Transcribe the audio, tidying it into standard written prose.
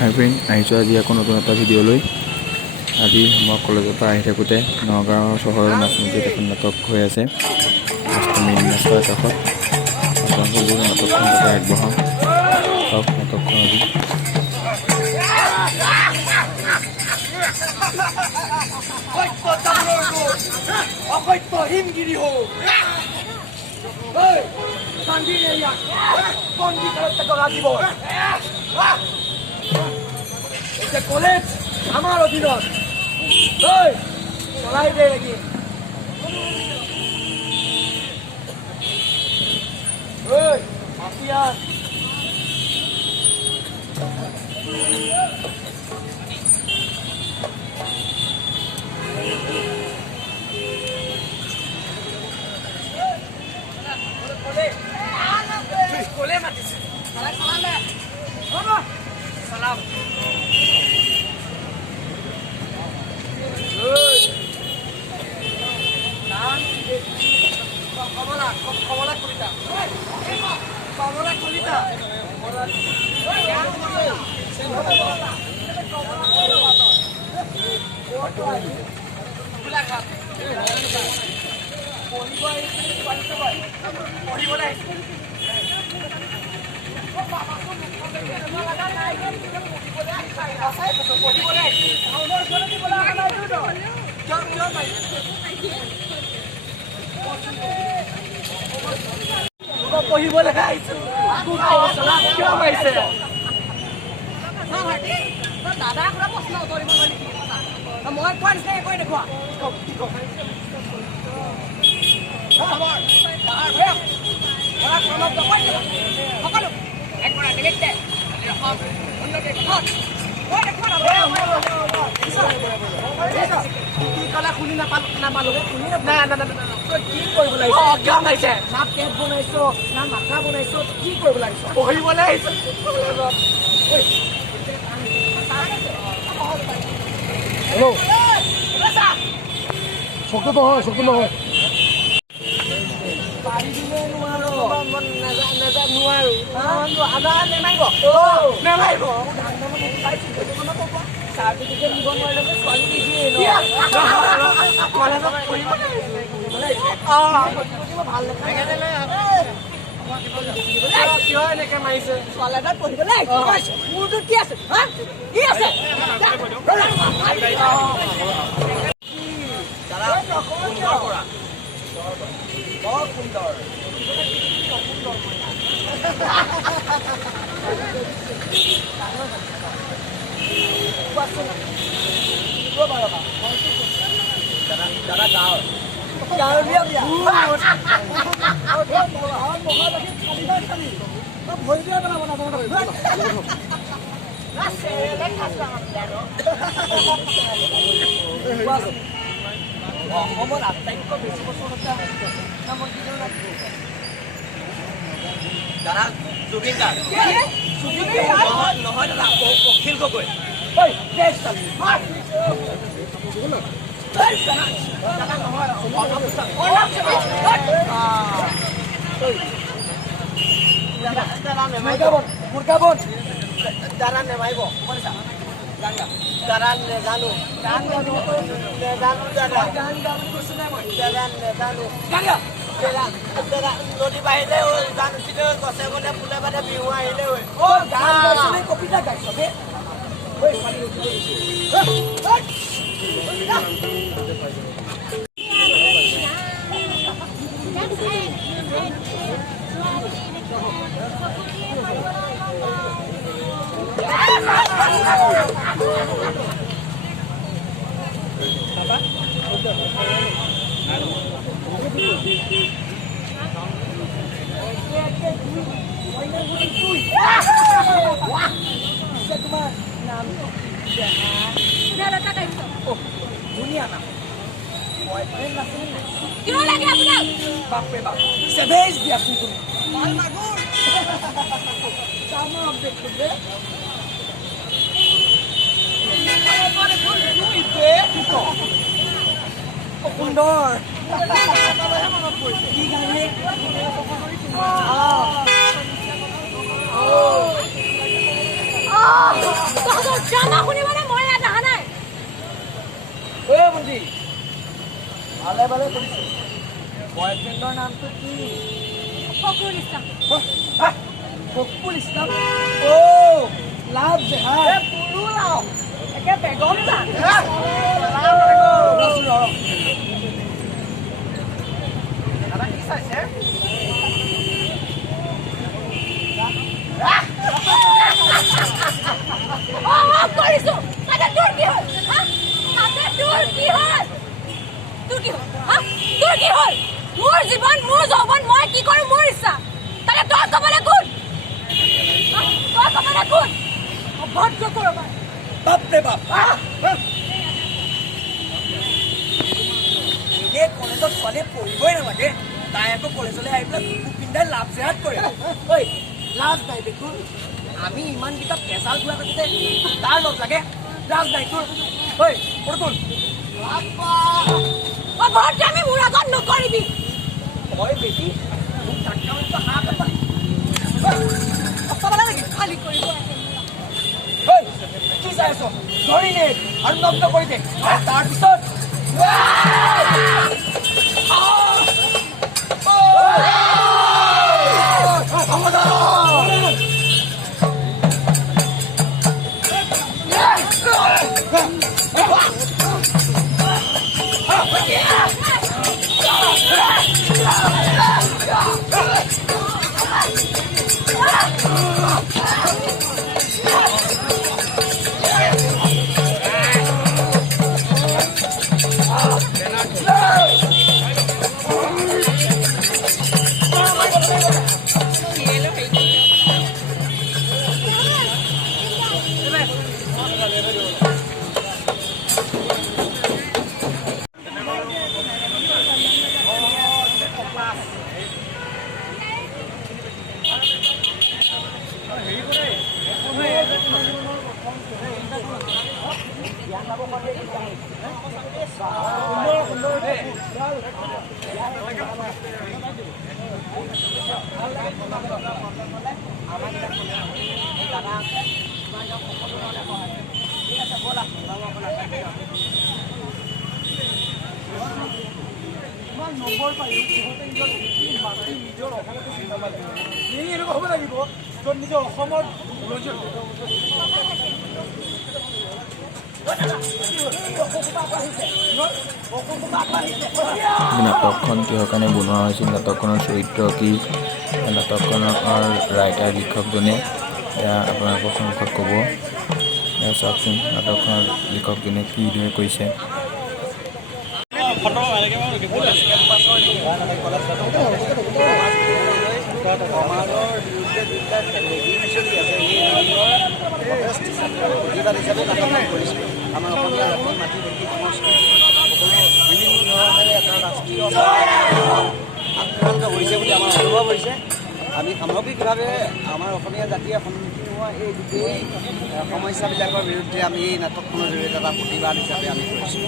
হাই friend, আহিছোঁ আজি আকৌ নতুন এটা ভিডিঅ'লৈ। আজি মই কলেজৰ পৰা আহি থাকোঁতে নগাঁও চহৰৰ নাচনীত এখন নাটক হৈ আছে। মেইন ৰাস্তাৰ কাষত আপোনালোকৰ নাটকখন তাতে আগবঢ়াওঁ। চাওক নাটকখন আজি। কলেজ আমার অধীনত চলাই দে নাকি মাফিয়া কোলে মাতিছে সালাম কমলা কলিতা কমলা কলিতা গোলাঘাট পঢ়িবলৈ পঢ়িবলৈ আহিছো কিয় পাইছে দাদা আপোনাৰ প্ৰশ্ন উত্তৰিব নোৱাৰি মই কোৱা নিচিনাকৈ কৈ দেখুৱা সকলো কি কলা শুনি নাপালো কি কৰিব লাগিছে অজ্ঞান আহিছে না পেট বনাইছো না মাথা বনাইছো কি কৰিব লাগিছে পঢ়িবলৈ আহিছো হেল্ল' চকু নহয় নোৱাৰো আদা নেমাৰিব চাৰ্টিফিকেট দিব নোৱাৰিলে ছোৱালী ভাল কিয় এনেকে মাৰিছে ছোৱালী এটাত পঢ়িবলৈ মোৰতো কি আছে কি আছে বৰ সুন্দৰ দাদা গাঁৱলীয়া বিয়া ভৰি দিয়ে পেলাব অসমত আটাইতকৈ বেছি বছৰ দাদা জুবিন গাৰ্গ নহয় দাদা অখিল গগৈ দাদা নেমাৰিব দাদা নেজানো নদী বাঢ়িলে গান উঠিলে গছে গলে ফুলে বাটে বিহু আহিলে কবিতা গাইছ তোমাৰ নাম ধুনীয়া নাম বয়ফ্ৰেণ্ড আছে কিয় লাগে আপোনাক বাপৰে বাপ চেভেজ দিয়াচোন তুমি ভাল মাগুৰ তামাম দেখো দে সুন্দৰ কি গানে ড্ৰামা শুনিবলৈ মই ইয়াত অহা নাই। ভণ্টি ভালে ভালে কৰিছে। বয়ফ্ৰেণ্ডৰ নামটো কি? ফখৰুল ইছলাম। ফখৰুল ইছলাম। লাভ জেহাদ পুৰু লাভ একে বেগম লাভ দাদা কি চাইছে? কৰিছো তাতে তোৰ কি হ'ল? তাতে তোৰ কি হ'ল? তোৰ কি হ'ল? তোৰ কি হ'ল? মোৰ জীৱন, মোৰ যৌৱন, মই কি কৰো মোৰ ইচ্ছা। তাতে তই ক'বলৈ কোন? তই ক'বলৈ কোন? অভদ্ৰ কৰবাৰ। বাপৰে বাপ এই কলেজত ছোৱালীয়ে পঢ়িবই নালাগে, তাই আকৌ কলেজলৈ আহি পেলাই কুকুৰ পিন্ধাই লাভ জেহাদ কৰে। ঐ লাজ নাই দেখোন, আমি ইমানকেইটা পেচাল ঘূৰা থাকোঁতে তাৰ লগ লাগে, লাজ নাই তোৰ? ঐ পৰতুল অভদ্ৰামি মোৰ আগত নকৰিবি। তই বেটি মোক ধাক্কা মাৰি হাত নেকি? খালী কৰিব ঐ কি চাই আছ? ধৰি নে আৰু নগ্ন কৰি দে, তাৰপিছত নম্বৰ পাৰি নিজৰ এনেকুৱা হ'ব লাগিব য'ত নিজৰ অসমৰ নাটকখন কিহৰ কাৰণে বনোৱা হৈছিল, নাটকখনৰ চৰিত্ৰ কি, নাটকখনৰ ৰাইটাৰ লিখকজনে এয়া আপোনালোকৰ সন্মুখত ক'ব। চাওকচোন নাটকখনৰ লিখকজনে কিদৰে কৈছে। সমাজৰ বিৰুদ্ধে যিবিলাক ৰেগুলেশ্যন চলি আছে প্ৰতিবাদ হিচাপে নাটকখন কৰিছোঁ। আমাৰ অসমীয়া জাতি মাটি ভেটি সংস্কৃতি সকলো বিভিন্ন ধৰণেৰে এটা ৰাষ্ট্ৰীয় আক্ৰান্ত হৈছে বুলি আমাৰ অনুভৱ হৈছে। আমি সামগ্ৰিকভাৱে আমাৰ অসমীয়া জাতিয়ে সন্মুখীন হোৱা এই গোটেই সমস্যাবিলাকৰ বিৰুদ্ধে আমি এই নাটকখনৰ জৰিয়তে এটা প্ৰতিবাদ হিচাপে আমি কৰিছোঁ।